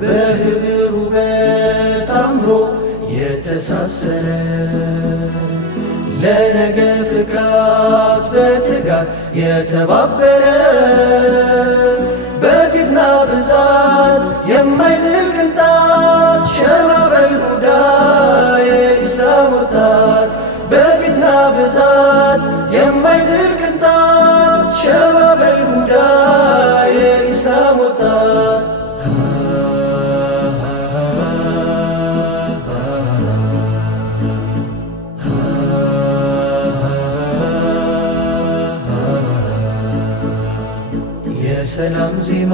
በህብር ውበት አምሮ የተሳሰረ ለነገ ፍካት በትጋት የተባበረ በፊትና ብዛት የማይዝል ቅንጣት ሸማ በልሁዳ የኢስላም ወጣት በፊትና ብዛት የማይዝል ቅንጣት ሸማ በልሁዳ የኢስላም ወጣት የሰላም ዜማ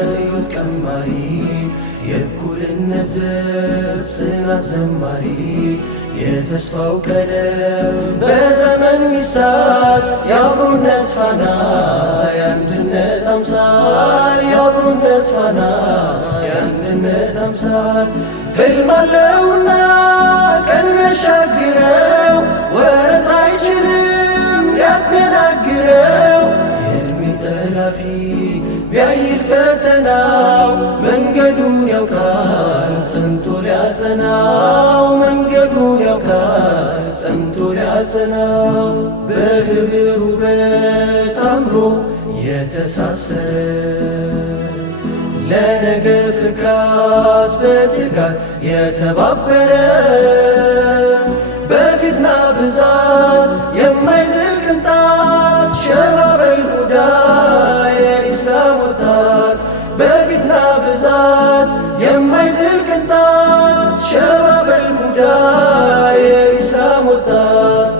ርዕዮት ቀማሪ የእኩልነት ዘብ ጽናት ዘማሪ የተስፋው ቀለም በዘመን ሚሳል የአብሮነት ፋና የአንድነት አምሳል የአብሮነት ፋና የአንድነት አምሳል ሕልም አለውና ቀን ሚያሻግረው ወረት አይችልም ሊያደናግረው ጠላፊ ቢያይል ፈተናው መንገዱን ያውቃል ጸንቶ ሊያጸናው መንገዱን ያውቃል ጸንቶ ሊያጸናው በህብር ውበት አምሮ የተሳሰረ ለነገ ፍካት በትጋት የተባበረ በፊትና ብዛት የማይዝል ቅንጣት ሸማ በልሁዳ የኢስላም ወጣት በፊትና ብዛት የማይዝል ቅንጣት ሸማ በልሁዳ የኢስላም ወጣት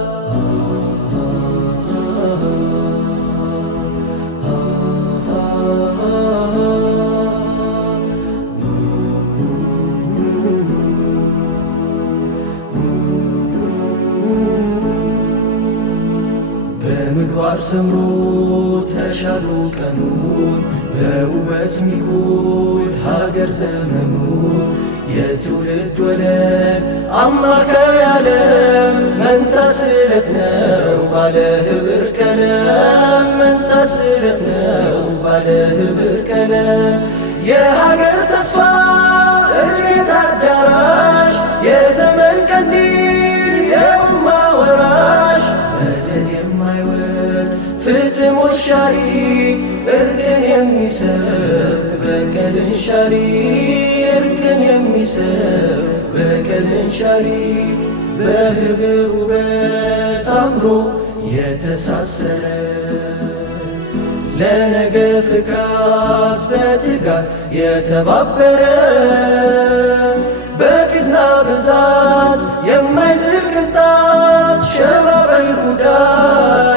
በምግባር ሰምሮ ተሻሉ ቀኑን በውበት ሚኩል ሀገር ዘመኑን የትውልድ ወለድ አማካይ ዓለም መንታ ስለት ነው ባለ ህብር ቀለም መንታ ስለት ነው ባለ ህብር ቀለም የሀገር ተስፋ እድገት አዳራሽ የዘመን ቀንዲል የኡማ ወራሽ በደል የማይወድ ፍትህ ሞሻሪ እርቅን የሚሰብክ በቀልን ሻሪ እርቅን የሚሰብክ በቀልን ሻሪ በህብር ውበት አምሮ የተሳሰረ ለነገ ፍካት በትጋት የተባበረ በፊትና ብዛት የማይዝል ቅንጣት ሸማ በልሁዳ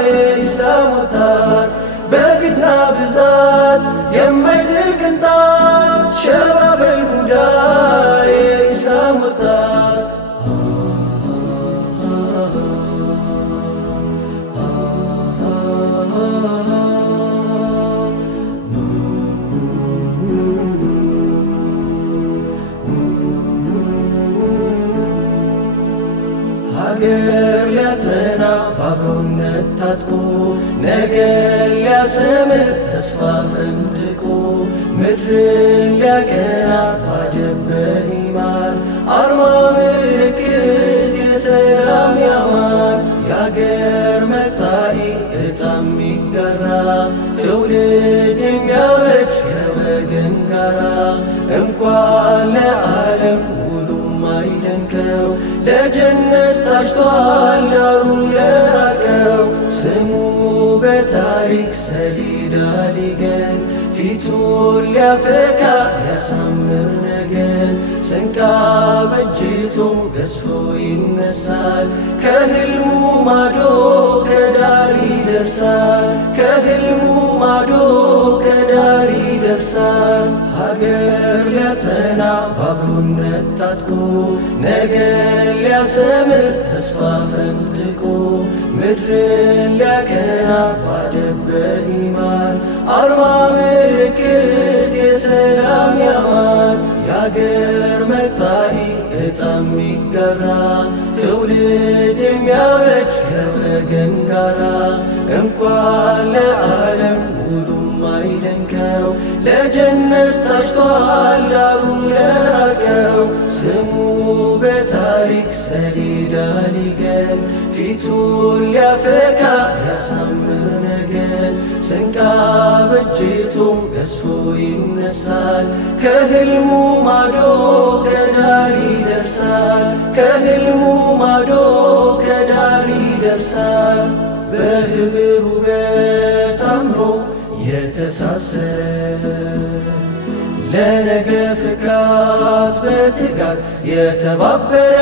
የኢስላም ወጣት በፊትና ብዛት የማይዝል ቅንጣት ሸማ በልሁዳ የኢስላም ወጣት ሀገር ሊያጸና በአብሮነት ታጥቆ ነገን ሊያሰምር ተስፋ ፈንጥቆ ምድርን ሊያቀና ባደበን ኢማን አርማ ምልክት የሰላም ያማን የአገር መጻኢ ዕጣም ሚጋራ ትውልድ የሚያበጅ ከወገን ጋራ እንኳን ለዓለም አይደንቀው ለጀነት ታጭቷል ዳሩ ለራቀው ስሙ በታሪክ ሰሌዳ ሊገን ፊቱን ሊያፈካ ሊያሳምር ነገን ስንቃ በጅቶ ገዝፎ ይነሳል ከህልሙ ማዶ ከዳር ይደርሳል ከህልሙ ማዶ ከዳር ይደርሳል ሀገር ሊያጸና በአብሮነት ታጥቆ ነገን ሊያሰምር ተስፋ ፈንጥቆ ምድርን ሊያቀና ባደበ ኢማን አርማ ምልክት የአገር መጻኢ ዕጣም የሚጋራ ትውልድ የሚያበጅ ከወገን ጋራ እንኳን ለዓለም ውሉም አይደንቀው ለጀነት ታጭቷል ዳሩ ለራቀው ስሙ በታሪክ ሰሌዳ ሊገን ፊቱን ሊያፈካ ያሳምር ነገን ስንቅ አበጅቶ ገዝፎ ይነሳል ከህልሙ ማዶ ከዳር ይደርሳል ከህልሙ ማዶ ከዳር ይደርሳል በህብር ውበት አምሮ የተሳሰረ ለነገ ፍካት በትጋት የተባበረ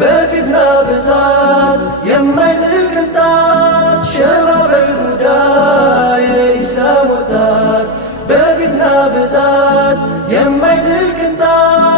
በፊትና ብዛት የማይዝል ቅንጣት ሸባበል ሁዳ የኢስላም ወጣት በፊትና ብዛት የማይዝል ቅንጣት